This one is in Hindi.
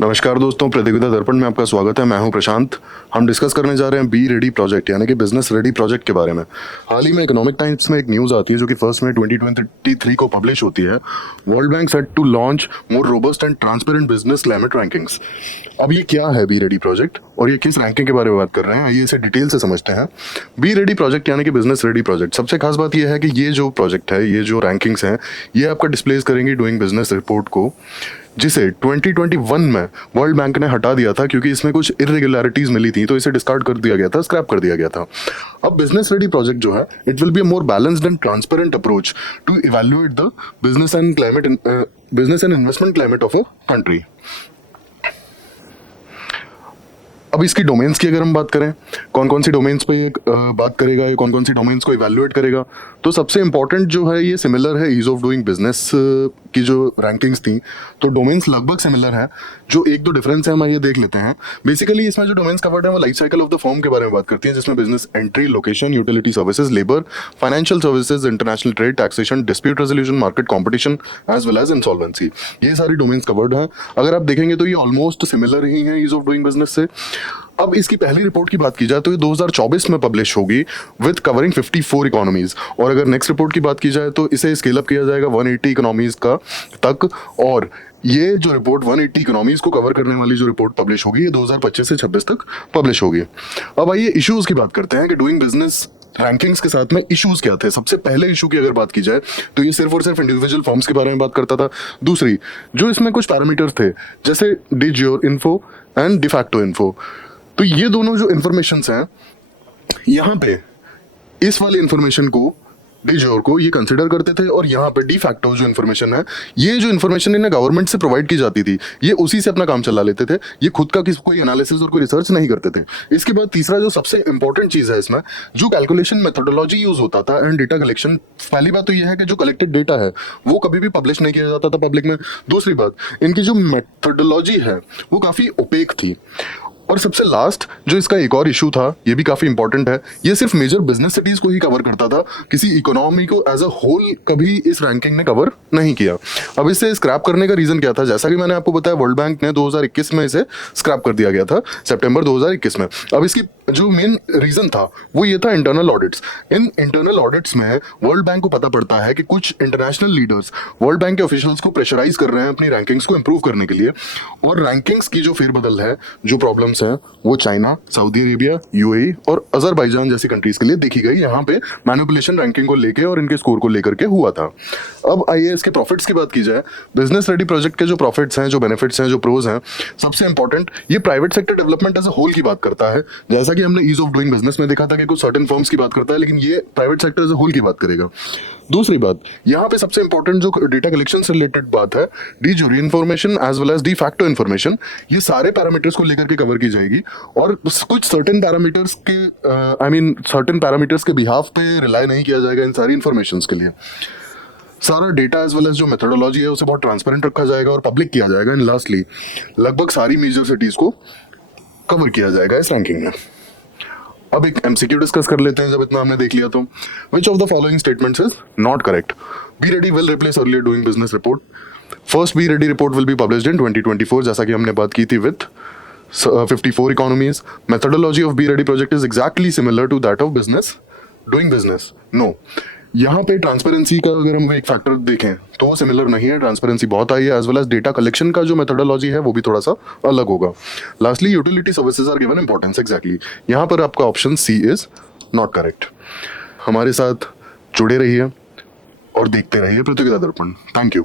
नमस्कार दोस्तों, प्रतियोगिता दर्पण में आपका स्वागत है। मैं हूं प्रशांत। हम डिस्कस करने जा रहे हैं बी रेडी प्रोजेक्ट यानी कि बिजनेस रेडी प्रोजेक्ट के बारे में। हाल ही में इकोनॉमिक टाइम्स में एक न्यूज़ आती है जो कि 1 मई 2023 को पब्लिश होती है। World Bank set to launch more robust and transparent business climate rankings. अब ये क्या है बी रेडी प्रोजेक्ट और ये किस रैंकिंग के बारे में बात कर रहे हैं, आइए इसे डिटेल से समझते हैं। बी रेडी प्रोजेक्ट यानी कि बिजनेस रेडी प्रोजेक्ट, सबसे खास बात यह है कि ये जो प्रोजेक्ट है, ये जो रैंकिंग्स हैं, ये आपका डिस्प्लेस करेंगी डूइंग बिजनेस रिपोर्ट को, जिसे 2021 में वर्ल्ड बैंक ने हटा दिया था क्योंकि इसमें कुछ इरेगुलरिटीज मिली थी, तो इसे डिस्कार्ड कर दिया गया था, स्क्रैप कर दिया गया था। अब बिजनेस रेडी प्रोजेक्ट जो है, it will be a more balanced and transparent approach to evaluate the business and investment climate of a country. अब इसकी डोमेन्स की अगर हम बात करें, कौन कौन सी डोमेन्स पे ये बात करेगा, ये कौन कौन सी डोमेन्स को इवैल्यूएट करेगा, तो सबसे इंपॉर्टेंट जो है ये सिमिलर है ईज ऑफ डूइंग बिजनेस की जो रैंकिंग्स थी, तो डोमेन्स लगभग सिमिलर है। जो एक दो डिफरेंस है हम ये देख लेते हैं। बेसिकली इसमें जो डोमेन्स कवर्ड है वो life cycle of the firm के बारे में बात करती है, जिसमें business entry, location, utility services, labour, financial services, international trade, taxation, dispute resolution, market competition as well as insolvency, ये सारी डोमेन्स कवर्ड है। अगर आप देखेंगे तो ये ऑलमोस्ट सिमिलर ही है ईज ऑफ डूइंग बिजनेस से। अब इसकी पहली रिपोर्ट की बात की जाए तो ये 2024 में पब्लिश होगी विद कवरिंग 54 इकोनॉमीज, और अगर नेक्स्ट रिपोर्ट की बात की जाए तो इसे स्केल अप किया जाएगा 180 इकोनॉमीज का तक, और ये जो रिपोर्ट 180 इकोनॉमीज को कवर करने वाली जो रिपोर्ट पब्लिश होगी ये 2025 से 26 तक पब्लिश होगी। अब आइए इश्यूज की बात करते हैं कि डूइंग बिजनेस रैंकिंग्स के साथ में इश्यूज क्या थे। सबसे पहले इशू की अगर बात की जाए तो ये सिर्फ और सिर्फ इंडिविजुअल फॉर्म्स के बारे में बात करता था। दूसरी, जो इसमें कुछ पैरामीटर्स थे जैसे D jure info and de facto info, तो ये दोनों जो इन्फॉर्मेशन हैं, यहाँ पे इस वाले इन्फॉर्मेशन को डी ज्योर को ये कंसिडर करते थे, और यहाँ पे डी फैक्टो जो इन्फॉर्मेशन है, ये जो इन्फॉर्मेशन इन्हें गवर्नमेंट से प्रोवाइड की जाती थी, ये उसी से अपना काम चला लेते थे। ये खुद का कोई एनालिसिस और कोई रिसर्च नहीं करते थे। इसके बाद तीसरा जो सबसे इंपॉर्टेंट चीज है इसमें, जो कैलकुलेशन मेथोडोलॉजी यूज होता था एंड डेटा कलेक्शन। पहली बात तो यह है कि जो कलेक्टेड डेटा है वो कभी भी पब्लिश नहीं किया जाता था पब्लिक में। दूसरी बात, इनकी जो मेथोडोलॉजी है वो काफी ओपेक थी। और सबसे लास्ट जो इसका एक और इशू था, ये भी काफी इंपॉर्टेंट है, ये सिर्फ मेजर बिजनेस सिटीज को ही कवर करता था, किसी इकोनॉमी को एज अ होल कभी इस रैंकिंग ने कवर नहीं किया। अब इसे स्क्रैप करने का रीजन क्या था? जैसा कि मैंने आपको बताया, वर्ल्ड बैंक ने 2021 में इसे स्क्रैप कर दिया गया था, सितंबर 2021 में। अब इसकी जो मेन रीजन था वो ये था internal audits. In internal audits में वर्ल्ड बैंक को पता पड़ता है कि कुछ इंटरनेशनल लीडर्स वर्ल्ड बैंक के ऑफिशियल्स को प्रेशराइज कर रहे हैं अपनी रैंकिंग्स को इंप्रूव करने के लिए, और रैंकिंग्स की जो फेरबदल है, जो प्रॉब्लम्स हैं, वो चाइना, सऊदी अरेबिया, यूएई और अजरबैजान जैसी कंट्रीज के लिए देखी गई। यहाँ पे मैनिपुलेशन रैंकिंग को लेके और इनके स्कोर को लेकर के हुआ था। अब आइए इसके प्रॉफिट्स की बात की जाए। बिजनेस रेडी प्रोजेक्ट के जो प्रॉफिट्स हैं, जो बेनिफिट्स हैं, जो प्रोज हैं, सबसे इंपॉर्टेंट, ये private sector development as a whole की बात करता है। जैसा कि हमने ईज ऑफ डूइंग बिजनेस में देखा था कि कुछ सर्टेन फर्म्स की बात करता है, लेकिन ये private sector as a whole की बात करेगा। दूसरी बात, यहाँ पे सबसे इंपॉर्टेंट जो डेटा कलेक्शन से रिलेटेड बात है, de jure information as well as de facto information, ये सारे पैरामीटर्स को लेकर के कवर की जाएगी, और कुछ सर्टेन पैरामीटर्स के सर्टेन पैरामीटर्स के बिहाफ पे रिलाई नहीं किया जाएगा इन सारी इन्फॉर्मेशन के लिए। सारा डेटा एज वेल एज जो मेथोडोलॉजी है उसे बहुत ट्रांसपेरेंट रखा जाएगा और पब्लिक किया जाएगा। एंड लास्टली, लगभग सारी मेजर सिटीज को कवर किया जाएगा इस रैंकिंग में। अब एक एमसीक्यू डिस्कस कर लेते हैं। जब इतना हमने देख लिया तो, which of the following statements is not correct? B ready will replace earlier doing business report. First B ready report will be published in 2024, जैसा कि हमने बात की थी, with 54 economies. Methodology of B ready project is exactly similar to that of business doing business. No, यहाँ पे ट्रांसपेरेंसी का अगर हम एक फैक्टर देखें तो वो सिमिलर नहीं है, ट्रांसपेरेंसी बहुत आई है, as well as data collection का जो मेथोडोलॉजी है वो भी थोड़ा सा अलग होगा। Lastly, utility services are given importance. Exactly, यहाँ पर आपका option C is not correct. हमारे साथ जुड़े रहिए और देखते रहिए प्रतियोगिता दर्पण। Thank you.